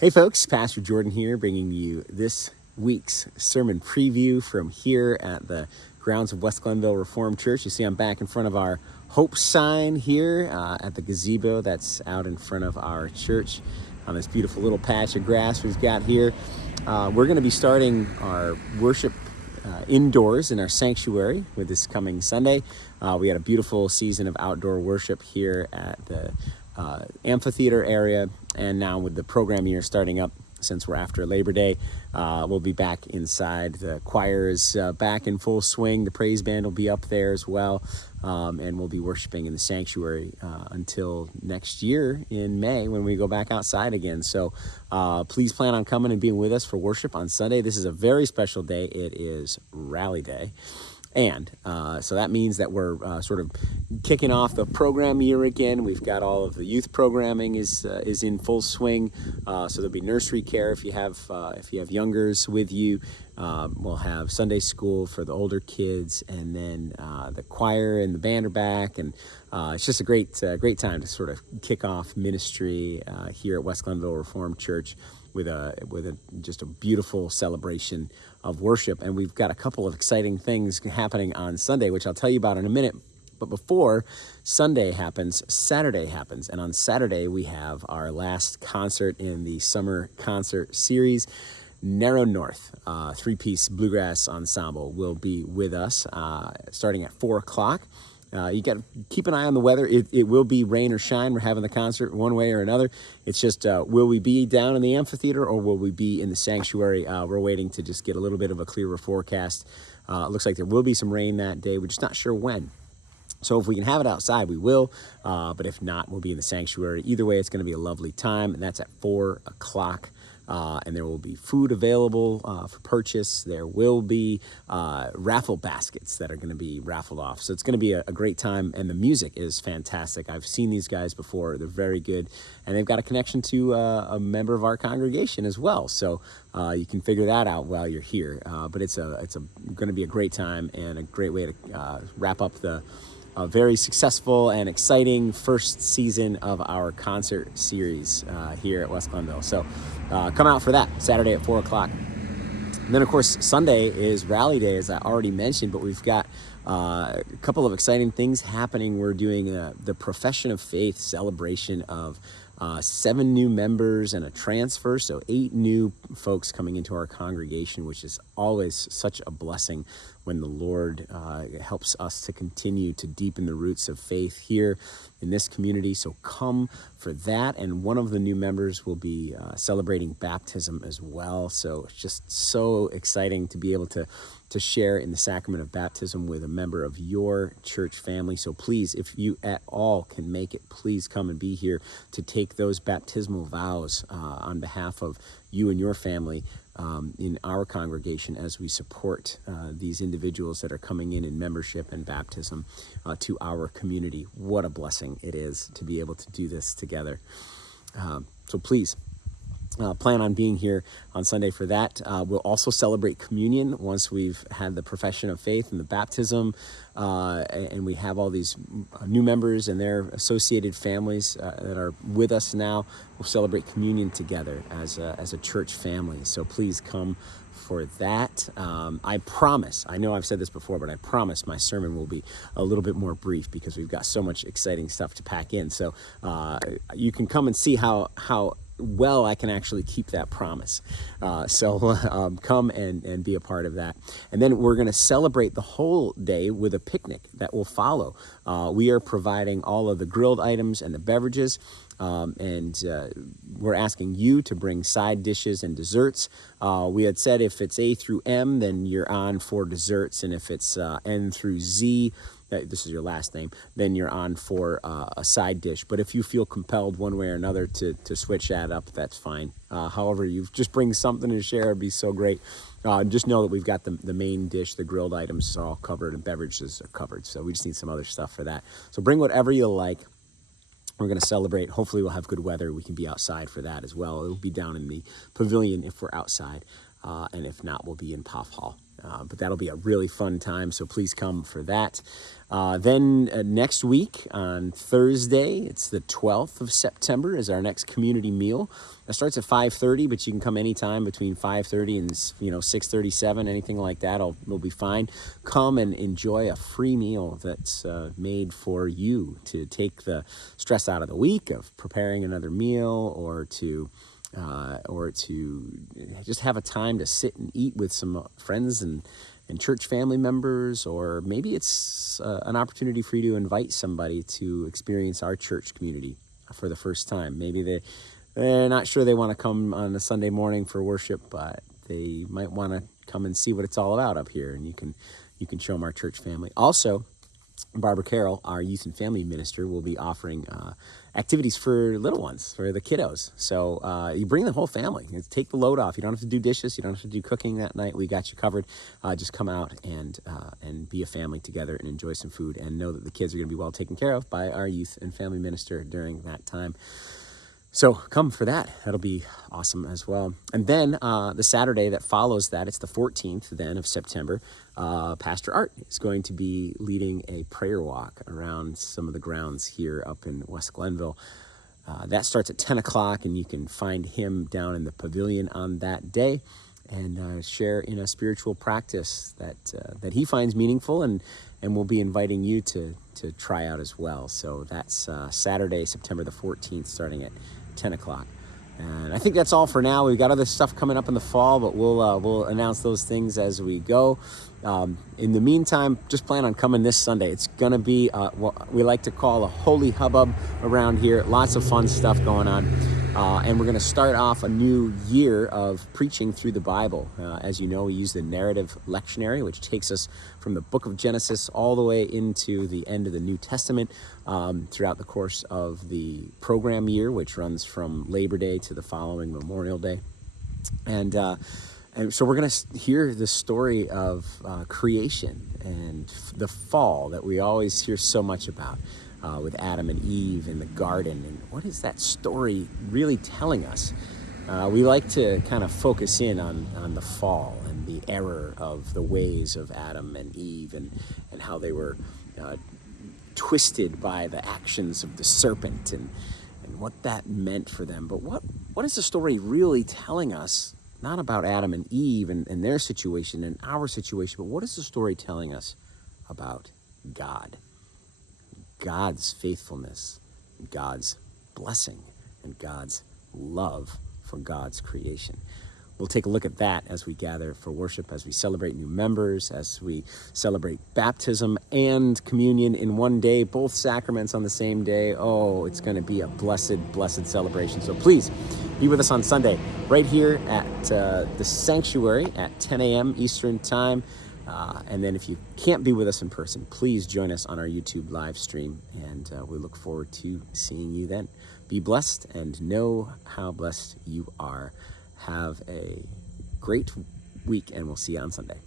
Hey folks, Pastor Jordan here, bringing you this week's sermon preview from here at the grounds of West Glenville Reformed Church. You see I'm back in front of our Hope sign here at the gazebo that's out in front of our church on this beautiful little patch of grass we've got here. We're going to be starting our worship indoors in our sanctuary with this coming Sunday. We had a beautiful season of outdoor worship here at the amphitheater area, and now with the program year starting up, since we're after Labor Day, we'll be back inside. The choir is back in full swing. The praise band will be up there as well, and we'll be worshiping in the sanctuary until next year in May when we go back outside again. So please plan on coming and being with us for worship on Sunday. This is a very special day. It is Rally Day. And so that means that we're sort of kicking off the program year again. We've got all of the youth programming is in full swing. So there'll be nursery care if you have youngers with you. We'll have Sunday school for the older kids, and then the choir and the band are back, and it's just a great time to sort of kick off ministry here at West Glenville Reformed Church with just a beautiful celebration of worship. And we've got a couple of exciting things happening on Sunday, which I'll tell you about in a minute. But before Sunday happens, Saturday happens. And on Saturday, we have our last concert in the summer concert series. Narrow North, three-piece bluegrass ensemble, will be with us starting at 4 o'clock. You got to keep an eye on the weather. It will be rain or shine. We're having the concert one way or another. It's just, will we be down in the amphitheater or will we be in the sanctuary? We're waiting to just get a little bit of a clearer forecast. It looks like there will be some rain that day. We're just not sure when. So if we can have it outside, we will. But if not, we'll be in the sanctuary. Either way, it's going to be a lovely time. And that's at 4 o'clock. And there will be food available for purchase. There will be raffle baskets that are going to be raffled off. So it's going to be a great time, and the music is fantastic. I've seen these guys before. They're very good, and they've got a connection to a member of our congregation as well. So you can figure that out while you're here. But it's going to be a great time and a great way to wrap up the very successful and exciting first season of our concert series here at West Glenville. So come out for that Saturday at 4 o'clock. And then, of course, Sunday is Rally Day, as I already mentioned, but we've got a couple of exciting things happening. We're doing the Profession of Faith celebration of 7 new members and a transfer, so 8 new folks coming into our congregation, which is always such a blessing when the Lord helps us to continue to deepen the roots of faith here in this community. So come for that. And one of the new members will be celebrating baptism as well. So it's just so exciting to be able to share in the sacrament of baptism with a member of your church family. So please, if you at all can make it, please come and be here to take those baptismal vows on behalf of you and your family in our congregation as we support these individuals that are coming in membership and baptism to our community. What a blessing it is to be able to do this together. So please, plan on being here on Sunday for that. We'll also celebrate communion once we've had the profession of faith and the baptism, and we have all these new members and their associated families that are with us now. We'll celebrate communion together as a church family. So please come for that. I promise, I know I've said this before, but I promise my sermon will be a little bit more brief because we've got so much exciting stuff to pack in. So you can come and see how well I can actually keep that promise. So come and be a part of that. And then we're going to celebrate the whole day with a picnic that will follow. We are providing all of the grilled items and the beverages. And we're asking you to bring side dishes and desserts. We had said if it's A through M, then you're on for desserts. And if it's N through Z, this is your last name, then you're on for a side dish. But if you feel compelled one way or another to switch that up, that's fine. However, you just bring something to share, it'd be so great. Just know that we've got the main dish, the grilled items are all covered and beverages are covered. So we just need some other stuff for that. So bring whatever you like. We're going to celebrate. Hopefully we'll have good weather. We can be outside for that as well. It'll be down in the pavilion if we're outside. And if not, we'll be in Poff Hall. But that'll be a really fun time. So please come for that. Then next week on Thursday, it's the 12th of September, is our next community meal. That starts at 5:30, but you can come anytime between 5:30 and 6:37, anything like that will be fine. Come and enjoy a free meal that's made for you to take the stress out of the week of preparing another meal, or to just have a time to sit and eat with some friends and church family members, or maybe it's an opportunity for you to invite somebody to experience our church community for the first time. Maybe they're not sure they want to come on a Sunday morning for worship, but they might want to come and see what it's all about up here, and you can show them our church family. Also, Barbara Carroll, our youth and family minister, will be offering activities for little ones, for the kiddos. So you bring the whole family. Take the load off. You don't have to do dishes. You don't have to do cooking that night. We got you covered. Just come out and be a family together and enjoy some food, and know that the kids are going to be well taken care of by our youth and family minister during that time. So come for that. That'll be awesome as well. And then the Saturday that follows that, it's the 14th then of September, Pastor Art is going to be leading a prayer walk around some of the grounds here up in West Glenville. That starts at 10 o'clock, and you can find him down in the pavilion on that day, and share in a spiritual practice that he finds meaningful, and we'll be inviting you to try out as well. So that's Saturday, September the 14th, starting at 10 o'clock. And I think that's all for now. We've got other stuff coming up in the fall, but we'll announce those things as we go. In the meantime, just plan on coming this Sunday. It's going to be what we like to call a holy hubbub around here. Lots of fun stuff going on. And we're going to start off a new year of preaching through the Bible. As you know, we use the narrative lectionary, which takes us from the book of Genesis all the way into the end of the New Testament, throughout the course of the program year, which runs from Labor Day to the following Memorial Day. And so we're going to hear the story of creation and the fall that we always hear so much about. With Adam and Eve in the garden, and what is that story really telling us? We like to kind of focus in on the fall and the error of the ways of Adam and Eve, and how they were twisted by the actions of the serpent, and what that meant for them. But what is the story really telling us? Not about Adam and Eve and their situation and our situation, but what is the story telling us about God? God's faithfulness, God's blessing, and God's love for God's creation. We'll take a look at that as we gather for worship, as we celebrate new members, as we celebrate baptism and communion in one day, both sacraments on the same day. Oh, it's going to be a blessed, blessed celebration. So please be with us on Sunday right here at the sanctuary at 10 a.m. Eastern Time. And then if you can't be with us in person, please join us on our YouTube live stream, and we look forward to seeing you then. Be blessed and know how blessed you are. Have a great week, and we'll see you on Sunday.